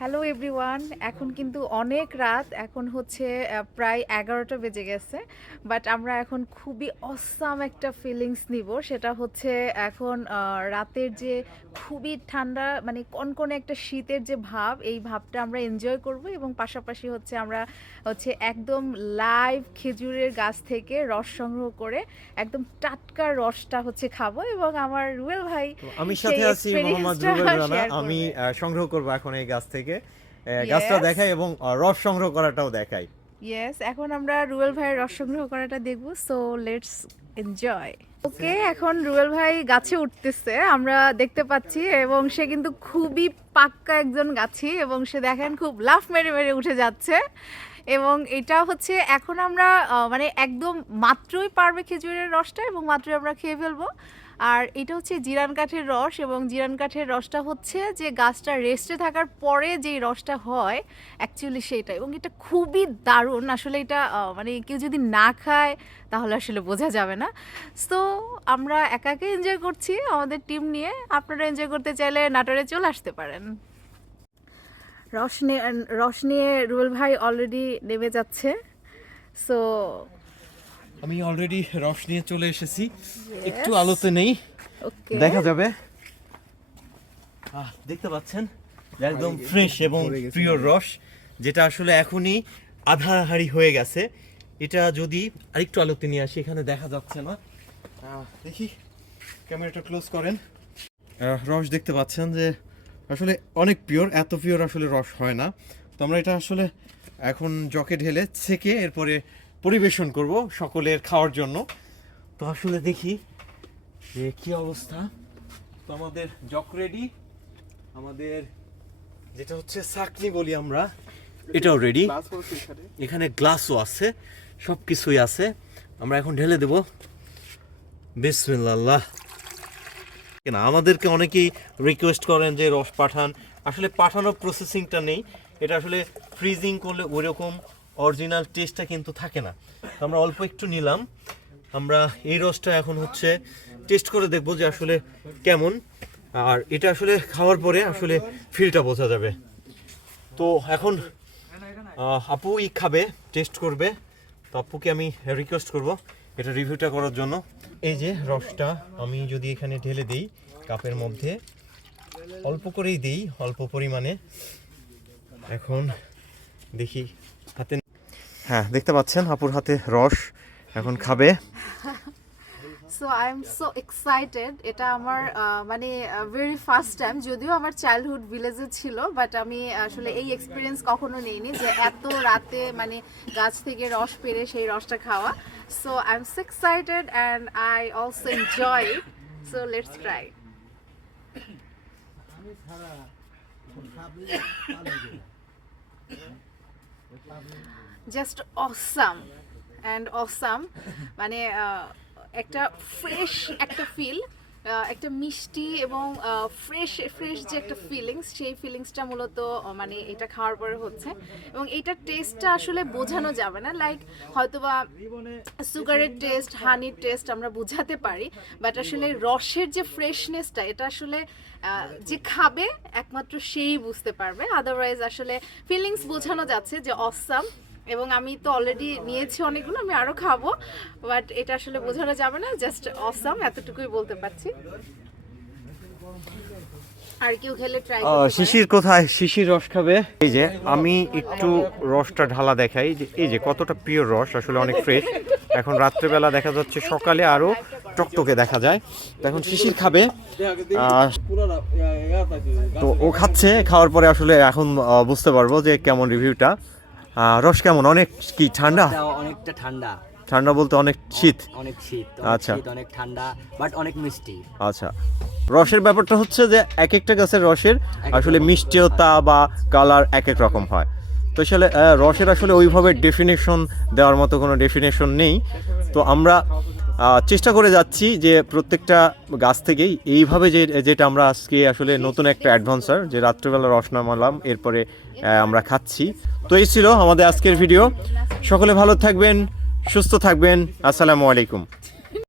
Hello everyone, এখন কিন্তু অনেক রাত, এখন হচ্ছে প্রায় 11টা বেজে গেছে। বাট আমরা এখন খুবই অসাম একটা ফিলিংস নিব, সেটা হচ্ছে এখন রাতের যে খুবই ঠান্ডা মানে কনকনে একটা শীতের যে ভাব, এই ভাবটা আমরা এনজয় করব এবং পাশাপাশি হচ্ছে আমরা হচ্ছে একদম লাইভ খেজুরের গাছ থেকে রস সংগ্রহ করে একদম টাটকা রসটা হচ্ছে খাবো এবং আমার রুয়েল ভাই আমি সাথে আছি মোহাম্মদ রুবেল রানা। আমি সংগ্রহ করব এখন এই গাছ থেকে, গাছটা দেখাই এবং রস সংগ্রহ করাটাও দেখাই। ইয়েস, এখন আমরা রুয়েল ভাইয়ের রস সংগ্রহ করাটা দেখব, সো লেটস এনজয়। ওকে, এখন রুয়েল ভাই গাছে উঠতেছে আমরা দেখতে পাচ্ছি এবং সে কিন্তু খুবই পাক্কা একজন গাছি এবং সে দেখেন খুব লাফ মেরে মেরে উঠে যাচ্ছে। এবং এটা হচ্ছে এখন আমরা মানে একদম মাত্রই পারবে খেজুরের রসটা এবং মাত্রই আমরা খেয়ে ফেলবো। আর এটা হচ্ছে জিরান কাঠের রস এবং জিরান কাঠের রসটা হচ্ছে যে গাছটা রেস্টে থাকার পরে যেই রসটা হয় অ্যাকচুয়ালি সেইটা, এবং এটা খুবই দারুণ আসলে। এটা মানে কেউ যদি না খায় তাহলে আসলে বোঝা যাবে না। সো আমরা একা একা এনজয় করছি আমাদের টিম নিয়ে, আপনারা এনজয় করতে চাইলে নাটোরে চলে আসতে পারেন। রস নিয়ে রুবেল ভাই অলরেডি নেমে যাচ্ছে। সো আমি অলরেডি রস নিয়ে চলে এসেছি, একটু আলোতে নেই, ওকে, দেখা যাবে। দেখতে পাচ্ছেন একদম ফ্রেশ এবং প্রিয় রস, যেটা আসলে এখনই আধা হাড়ি হয়ে গেছে। এটা যদি আরেকটু আলোতে নিয়ে আসি, এখানে দেখা যাচ্ছে না, দেখি ক্যামেরাটা ক্লোজ করেন। রস দেখতে পাচ্ছেন যে আসলে অনেক পিওর, এত পিওর আসলে রস হয় না। তো আমরা এটা আসলে এখন জকে ঢেলে ছেঁকে এরপরে পরিবেশন করব সকলের খাওয়ার জন্য। তো আসলে দেখি যে কি অবস্থা। তো আমাদের জক রেডি, আমাদের যেটা হচ্ছে চাকনি বলি আমরা, এটাও রেডি, এখানে গ্লাসও আছে, সব কিছুই আছে। আমরা এখন ঢেলে দেব। বিসমিল্লাহ। না, আমাদেরকে অনেকেই রিকোয়েস্ট করেন যে রস পাঠান, আসলে পাঠানোর প্রসেসিংটা নেই, এটা আসলে ফ্রিজিং করলে ওইরকম অরিজিনাল টেস্টটা কিন্তু থাকে না। তো আমরা অল্প একটু নিলাম, আমরা এই রসটা এখন হচ্ছে টেস্ট করে দেখবো যে আসলে কেমন, আর এটা আসলে খাওয়ার পরে আসলে ফিলটা বোঝা যাবে। তো এখন আপুই খাবে, টেস্ট করবে। তো আপুকে আমি রিকোয়েস্ট করব এটা রিভিউটা করার জন্য। এই যে রসটা আমি যদি এখানে ঢেলে দিই কাপের মধ্যে, অল্প করেই দিই, অল্প পরিমাণে। এখন দেখি হাতে, হ্যাঁ দেখতে পাচ্ছেন আপুর হাতে রস, এখন খাবে। So I am so excited. এটা আমার মানে ভেরি ফার্স্ট টাইম, যদিও আমার চাইল্ডহুড ভিলেজে ছিল, বাট আমি আসলে এই এক্সপিরিয়েন্স কখনো নেইনি যে এত রাতে মানে গাছ থেকে রস পেরে সেই রসটা খাওয়া। So I am so excited and I also enjoy it. So let's try. Just awesome and awesome, মানে একটা ফ্রেশ একটা ফিল, একটা মিষ্টি এবং ফ্রেশ ফ্রেশ যে একটা ফিলিংস, সেই ফিলিংসটা মূলত মানে এটা খাওয়ার পরে হচ্ছে। এবং এইটার টেস্টটা আসলে বোঝানো যাবে না, লাইক হয়তোবা সুগারের টেস্ট, হানির টেস্ট আমরা বোঝাতে পারি, বাট আসলে রসের যে ফ্রেশনেসটা এটা আসলে যে খাবে একমাত্র সেই বুঝতে পারবে। আদারওয়াইজ আসলে ফিলিংস বোঝানো যাচ্ছে যে অসাম, এবং আমি তো অলরেডি নিয়েছি অনেকগুলো, আমি আরো খাবো, বাট এটা আসলে বোঝানো যাবে না, জাস্ট অসাম এতটুকুই বলতে পারছি। আর কেউ খেলে ট্রাই করতে পারে। শিশির কোথায়? শিশির রস খাবে। এই যে আমি একটু রসটা ঢালা দেখাই, যে এই যে কতটা পিওর রস, আসলে অনেক ফ্রেশ। এখন রাত্রেবেলা দেখা যাচ্ছে, সকালে আরো টকটকে দেখা যায়। তো এখন শিশির খাবে, তো ও খাচ্ছে, খাওয়ার পরে আসলে এখন বুঝতে পারবো যে কেমন রিভিউটা। রস কেমন? অনেক কি ঠান্ডা? অনেকটা ঠান্ডা। ঠান্ডা বলতে অনেক শীত? অনেক শীত, আচ্ছা, অনেক ঠান্ডা, বাট অনেক মিষ্টি। আচ্ছা, রসের ব্যাপারটা হচ্ছে যে এক একটা গাছের রসের আসলে মিষ্টিতা বা কালার এক এক রকম হয়। তো আসলে রসের আসলে ওইভাবে ডেফিনেশন দেওয়ার মতো কোনো ডেফিনেশন নেই। তো আমরা চেষ্টা করে যাচ্ছি যে প্রত্যেকটা গাছ থেকেই এইভাবে যেটা আমরা আজকে আসলে নতুন একটা অ্যাডভেঞ্চার, যে রাত্রেবেলা রস নামালাম, এরপরে আমরা খাচ্ছি। তো এই ছিল আমাদের আজকের ভিডিও। সকলে ভালো থাকবেন, সুস্থ থাকবেন। আসসালামু আলাইকুম।